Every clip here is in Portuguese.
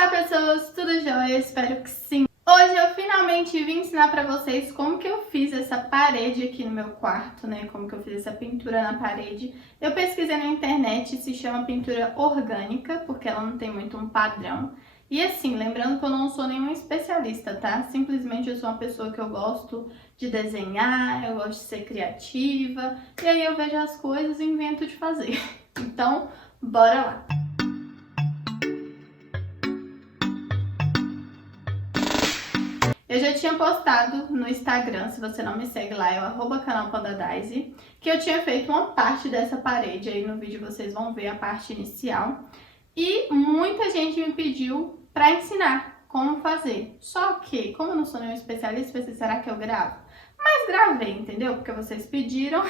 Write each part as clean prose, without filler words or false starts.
Olá pessoas, tudo jóia? Espero que sim. Hoje eu finalmente vim ensinar pra vocês como que eu fiz essa parede aqui no meu quarto, né? Como que eu fiz essa pintura na parede. Eu pesquisei na internet, se chama pintura orgânica, porque ela não tem muito um padrão. E assim, lembrando que eu não sou nenhuma especialista, tá? Simplesmente eu sou uma pessoa que eu gosto de desenhar, eu gosto de ser criativa, e aí eu vejo as coisas e invento de fazer. Então, bora lá! Eu já tinha postado no Instagram, se você não me segue lá, é o @canalpandadaisy, que eu tinha feito uma parte dessa parede, aí no vídeo vocês vão ver a parte inicial. E muita gente me pediu para ensinar como fazer. Só que, como eu não sou nenhum especialista, eu pensei, será que eu gravo? Mas gravei, entendeu? Porque vocês pediram.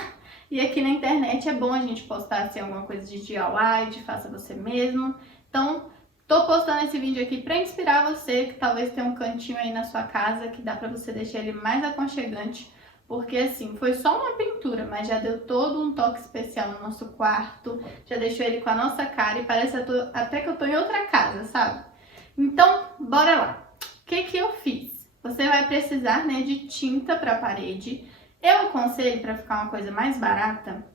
E aqui na internet é bom a gente postar assim, alguma coisa de DIY, de faça você mesmo. Então, tô postando esse vídeo aqui para inspirar você, que talvez tenha um cantinho aí na sua casa que dá para você deixar ele mais aconchegante, porque assim, foi só uma pintura, mas já deu todo um toque especial no nosso quarto, já deixou ele com a nossa cara e parece até que eu tô em outra casa, sabe? Então, bora lá! O que eu fiz? Você vai precisar, né, de tinta para parede. Eu aconselho, para ficar uma coisa mais barata,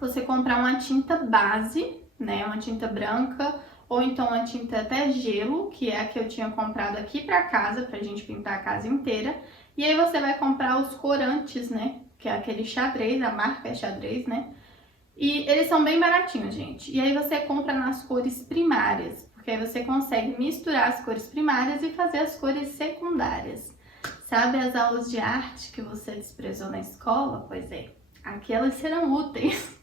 você comprar uma tinta base, né, uma tinta branca, ou então uma tinta até gelo, que é a que eu tinha comprado aqui pra casa, pra gente pintar a casa inteira. E aí você vai comprar os corantes, né, que é aquele xadrez, a marca é xadrez, né. E eles são bem baratinhos, gente. E aí você compra nas cores primárias, porque aí você consegue misturar as cores primárias e fazer as cores secundárias. Sabe as aulas de arte que você desprezou na escola? Pois é, aqui elas serão úteis.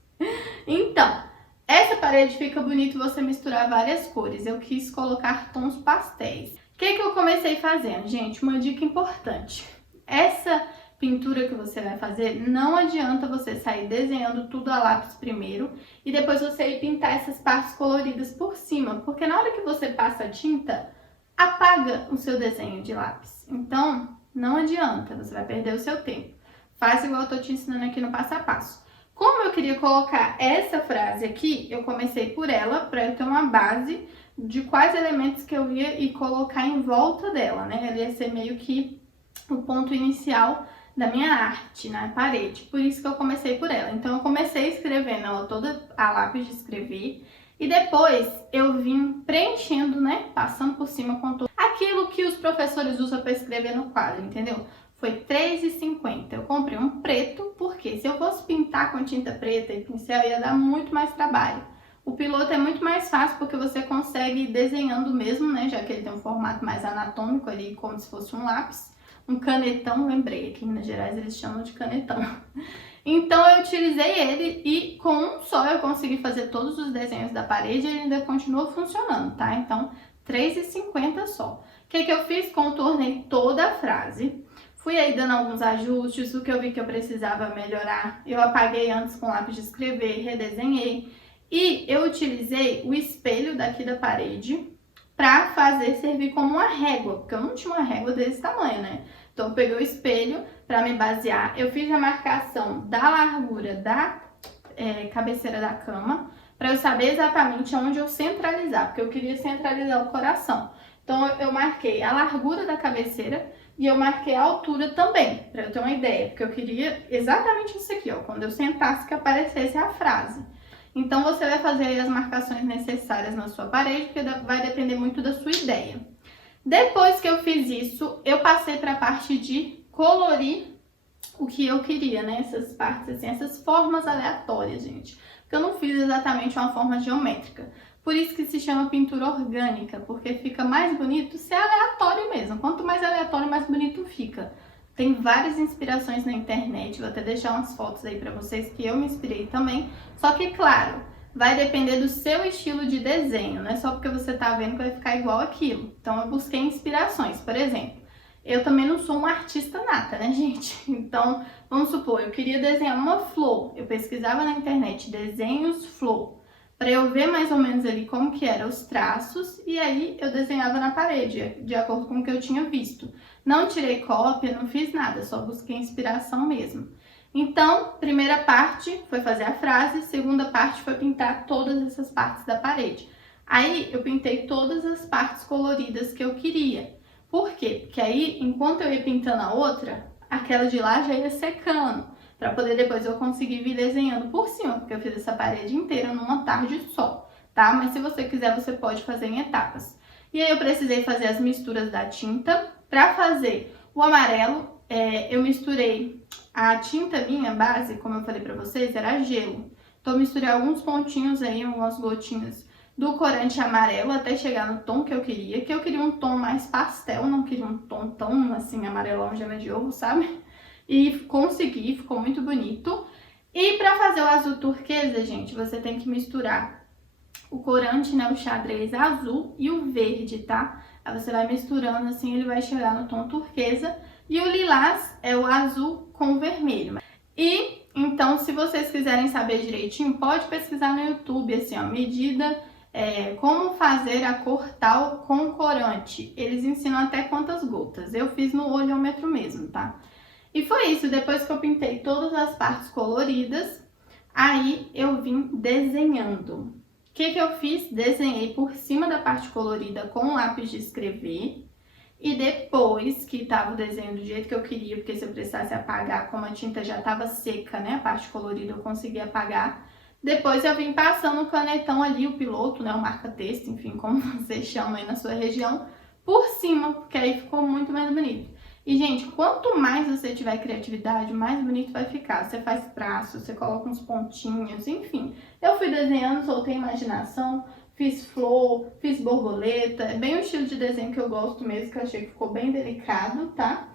Então, essa parede fica bonito você misturar várias cores. Eu quis colocar tons pastéis. O que eu comecei fazendo? Gente, uma dica importante. Essa pintura que você vai fazer, não adianta você sair desenhando tudo a lápis primeiro e depois você ir pintar essas partes coloridas por cima, porque na hora que você passa a tinta, apaga o seu desenho de lápis. Então, não adianta, você vai perder o seu tempo. Faça igual eu tô te ensinando aqui no passo a passo. Como eu queria colocar essa frase aqui, eu comecei por ela, para eu ter uma base de quais elementos que eu ia e colocar em volta dela, né? Ela ia ser meio que o ponto inicial da minha arte na parede, por isso que eu comecei por ela. Então eu comecei escrevendo ela toda a lápis de escrever e depois eu vim preenchendo, né? Passando por cima com todo aquilo que os professores usam para escrever no quadro, entendeu? Foi R$3,50. Eu comprei um preto, porque se eu fosse pintar com tinta preta e pincel, ia dar muito mais trabalho. O piloto é muito mais fácil, porque você consegue ir desenhando mesmo, né? Já que ele tem um formato mais anatômico ali, como se fosse um lápis. Um canetão, lembrei, aqui em Minas Gerais eles chamam de canetão. Então eu utilizei ele e com um só eu consegui fazer todos os desenhos da parede e ele ainda continua funcionando, tá? Então, R$3,50 só. O que eu fiz? Contornei toda a frase. Fui aí dando alguns ajustes, o que eu vi que eu precisava melhorar, eu apaguei antes com lápis de escrever, redesenhei. E eu utilizei o espelho daqui da parede para fazer servir como uma régua, porque eu não tinha uma régua desse tamanho, né? Então eu peguei o espelho para me basear, eu fiz a marcação da largura da cabeceira da cama, para eu saber exatamente onde eu centralizar, porque eu queria centralizar o coração. Então eu marquei a largura da cabeceira e eu marquei a altura também, para eu ter uma ideia, porque eu queria exatamente isso aqui, ó, quando eu sentasse que aparecesse a frase. Então você vai fazer aí as marcações necessárias na sua parede, porque vai depender muito da sua ideia. Depois que eu fiz isso, eu passei para a parte de colorir o que eu queria, né? Essas partes assim, essas formas aleatórias, gente. Porque eu não fiz exatamente uma forma geométrica. Por isso que se chama pintura orgânica, porque fica mais bonito ser aleatório mesmo. Quanto mais aleatório, mais bonito fica. Tem várias inspirações na internet, vou até deixar umas fotos aí pra vocês que eu me inspirei também. Só que, claro, vai depender do seu estilo de desenho, não é só porque você tá vendo que vai ficar igual aquilo. Então eu busquei inspirações, por exemplo. Eu também não sou uma artista nata, né, gente? Então, vamos supor, eu queria desenhar uma flor. Eu pesquisava na internet desenhos flor, para eu ver mais ou menos ali como que eram os traços, e aí eu desenhava na parede, de acordo com o que eu tinha visto. Não tirei cópia, não fiz nada, só busquei inspiração mesmo. Então, primeira parte foi fazer a frase, segunda parte foi pintar todas essas partes da parede. Aí eu pintei todas as partes coloridas que eu queria. Por quê? Porque aí, enquanto eu ia pintando a outra, aquela de lá já ia secando, para poder depois eu conseguir vir desenhando por cima, porque eu fiz essa parede inteira numa tarde só, tá? Mas se você quiser, você pode fazer em etapas. E aí eu precisei fazer as misturas da tinta. Para fazer o amarelo, eu misturei a tinta minha base, como eu falei para vocês, era gelo. Então eu misturei alguns pontinhos aí, algumas gotinhas do corante amarelo até chegar no tom que eu queria um tom mais pastel, não queria um tom tão assim amarelão, gema de ovo, sabe? E consegui, ficou muito bonito. E para fazer o azul turquesa, gente, você tem que misturar o corante, né, o xadrez azul e o verde, tá? Aí você vai misturando assim, ele vai chegar no tom turquesa. E o lilás é o azul com o vermelho. E então, se vocês quiserem saber direitinho, pode pesquisar no YouTube, assim, ó, medida, como fazer a cor tal com corante. Eles ensinam até quantas gotas. Eu fiz no olhômetro mesmo, tá? E foi isso, depois que eu pintei todas as partes coloridas, aí eu vim desenhando. O que eu fiz? Desenhei por cima da parte colorida com lápis de escrever. E depois que tava o desenho do jeito que eu queria, porque se eu precisasse apagar, como a tinta já tava seca, né, a parte colorida eu consegui apagar. Depois eu vim passando o canetão ali, o piloto, né, o marca-texto, enfim, como você chama aí na sua região, por cima, porque aí ficou muito mais bonito. E, gente, quanto mais você tiver criatividade, mais bonito vai ficar. Você faz traço, você coloca uns pontinhos, enfim. Eu fui desenhando, soltei a imaginação, fiz flor, fiz borboleta. É bem o estilo de desenho que eu gosto mesmo, que eu achei que ficou bem delicado, tá?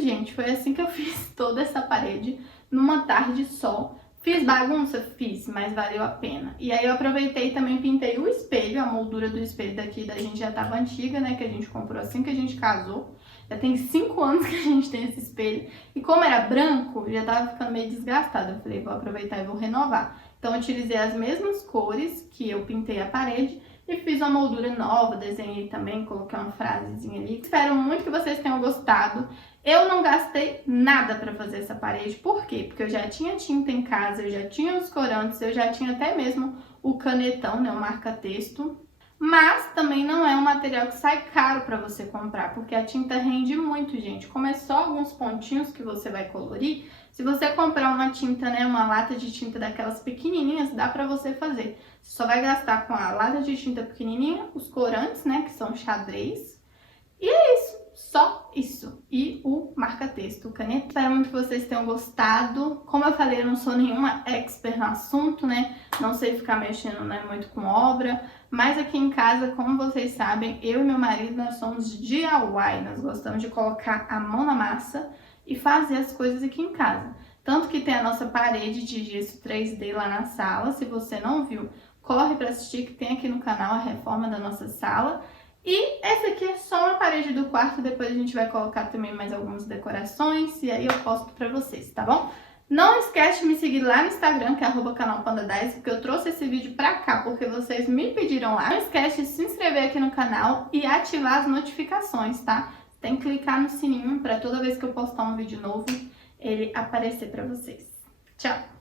Gente, foi assim que eu fiz toda essa parede numa tarde só. Fiz bagunça? Fiz, mas valeu a pena. E aí eu aproveitei e também pintei o espelho, a moldura do espelho daqui da gente já tava antiga, né, que a gente comprou assim que a gente casou. Já tem 5 anos que a gente tem esse espelho. E como era branco, já tava ficando meio desgastado. Eu falei, vou aproveitar e vou renovar. Então eu utilizei as mesmas cores que eu pintei a parede e fiz uma moldura nova, desenhei também, coloquei uma frasezinha ali. Espero muito que vocês tenham gostado. Eu não gastei nada para fazer essa parede, por quê? Porque eu já tinha tinta em casa, eu já tinha os corantes, eu já tinha até mesmo o canetão, né, o marca-texto. Mas também não é um material que sai caro para você comprar, porque a tinta rende muito, gente. Como é só alguns pontinhos que você vai colorir, se você comprar uma tinta, né, uma lata de tinta daquelas pequenininhas, dá para você fazer. Você só vai gastar com a lata de tinta pequenininha, os corantes, né, que são xadrez. E é isso, só isso. E o marca-texto, o caneta. Espero muito que vocês tenham gostado. Como eu falei, eu não sou nenhuma expert no assunto, né? Não sei ficar mexendo, né, muito com obra. Mas aqui em casa, como vocês sabem, eu e meu marido, nós somos DIY. Nós gostamos de colocar a mão na massa e fazer as coisas aqui em casa. Tanto que tem a nossa parede de gesso 3D lá na sala. Se você não viu, corre para assistir, que tem aqui no canal a reforma da nossa sala. E essa aqui é só uma parede do quarto, depois a gente vai colocar também mais algumas decorações e aí eu posto pra vocês, tá bom? Não esquece de me seguir lá no Instagram, que é @canalpanda10, porque eu trouxe esse vídeo pra cá porque vocês me pediram lá. Não esquece de se inscrever aqui no canal e ativar as notificações, tá? Tem que clicar no sininho pra toda vez que eu postar um vídeo novo, ele aparecer pra vocês. Tchau!